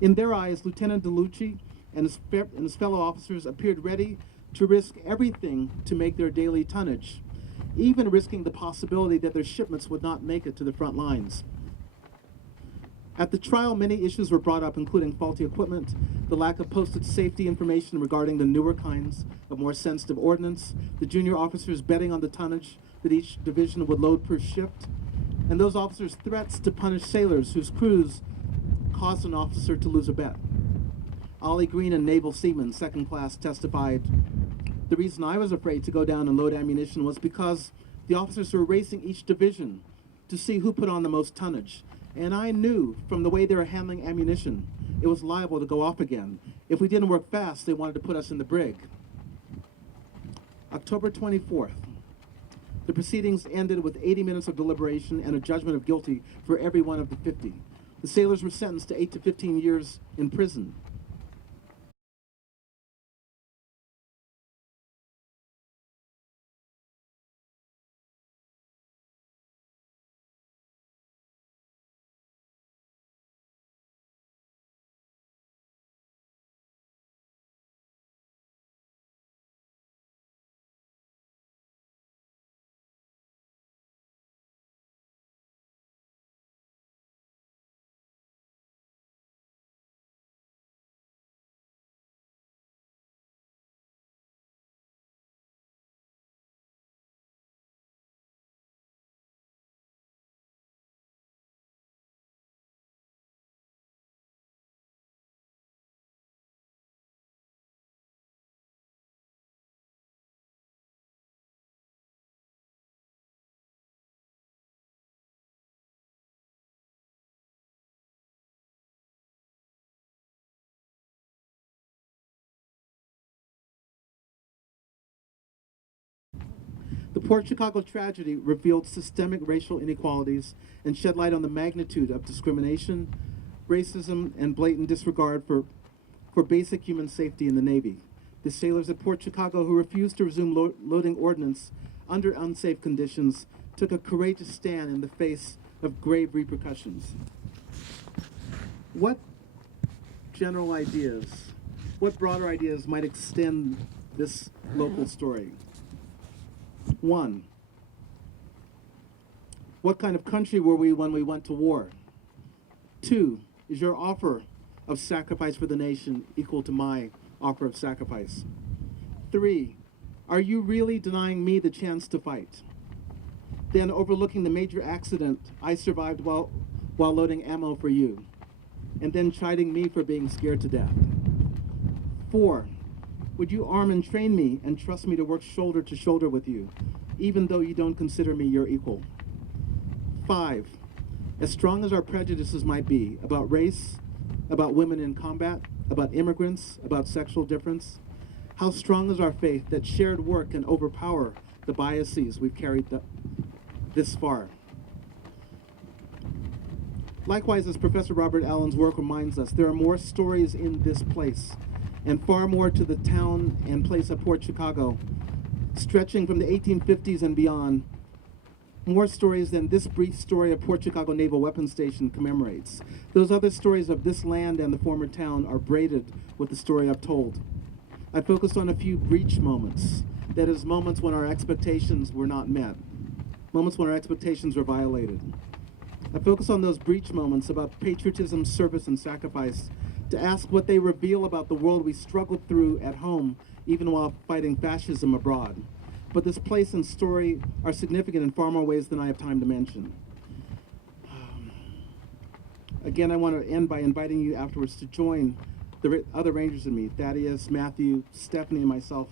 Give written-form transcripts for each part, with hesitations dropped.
In their eyes, Lieutenant DeLucci and his fellow officers appeared ready to risk everything to make their daily tonnage, even risking the possibility that their shipments would not make it to the front lines. At the trial, many issues were brought up, including faulty equipment, the lack of posted safety information regarding the newer kinds of more sensitive ordnance, the junior officers betting on the tonnage that each division would load per shift, and those officers' threats to punish sailors whose crews caused an officer to lose a bet. Ollie Green, a naval seaman, second class, testified, "The reason I was afraid to go down and load ammunition was because the officers were racing each division to see who put on the most tonnage. And I knew from the way they were handling ammunition, it was liable to go off again. If we didn't work fast, they wanted to put us in the brig." October 24th. The proceedings ended with 80 minutes of deliberation and a judgment of guilty for every one of the 50. The sailors were sentenced to 8 to 15 years in prison. The Port Chicago tragedy revealed systemic racial inequalities and shed light on the magnitude of discrimination, racism, and blatant disregard for basic human safety in the Navy. The sailors at Port Chicago who refused to resume loading ordnance under unsafe conditions took a courageous stand in the face of grave repercussions. What general ideas, what broader ideas might extend this local story? 1, what kind of country were we when we went to war? 2, is your offer of sacrifice for the nation equal to my offer of sacrifice? 3, are you really denying me the chance to fight? Then overlooking the major accident I survived while loading ammo for you, and then chiding me for being scared to death? 4, would you arm and train me and trust me to work shoulder to shoulder with you, even though you don't consider me your equal? 5, as strong as our prejudices might be about race, about women in combat, about immigrants, about sexual difference, how strong is our faith that shared work can overpower the biases we've carried this far? Likewise, as Professor Robert Allen's work reminds us, there are more stories in this place, and far more to the town and place of Port Chicago, stretching from the 1850s and beyond, more stories than this brief story of Port Chicago Naval Weapons Station commemorates. Those other stories of this land and the former town are braided with the story I've told. I focused on a few breach moments, that is, moments when our expectations were not met, moments when our expectations were violated. I focus on those breach moments about patriotism, service, and sacrifice to ask what they reveal about the world we struggled through at home, even while fighting fascism abroad. But this place and story are significant in far more ways than I have time to mention. Again, I want to end by inviting you afterwards to join the other Rangers and me, Thaddeus, Matthew, Stephanie, and myself,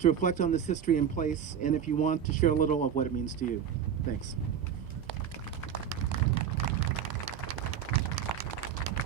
to reflect on this history and place, and if you want, to share a little of what it means to you. Thanks.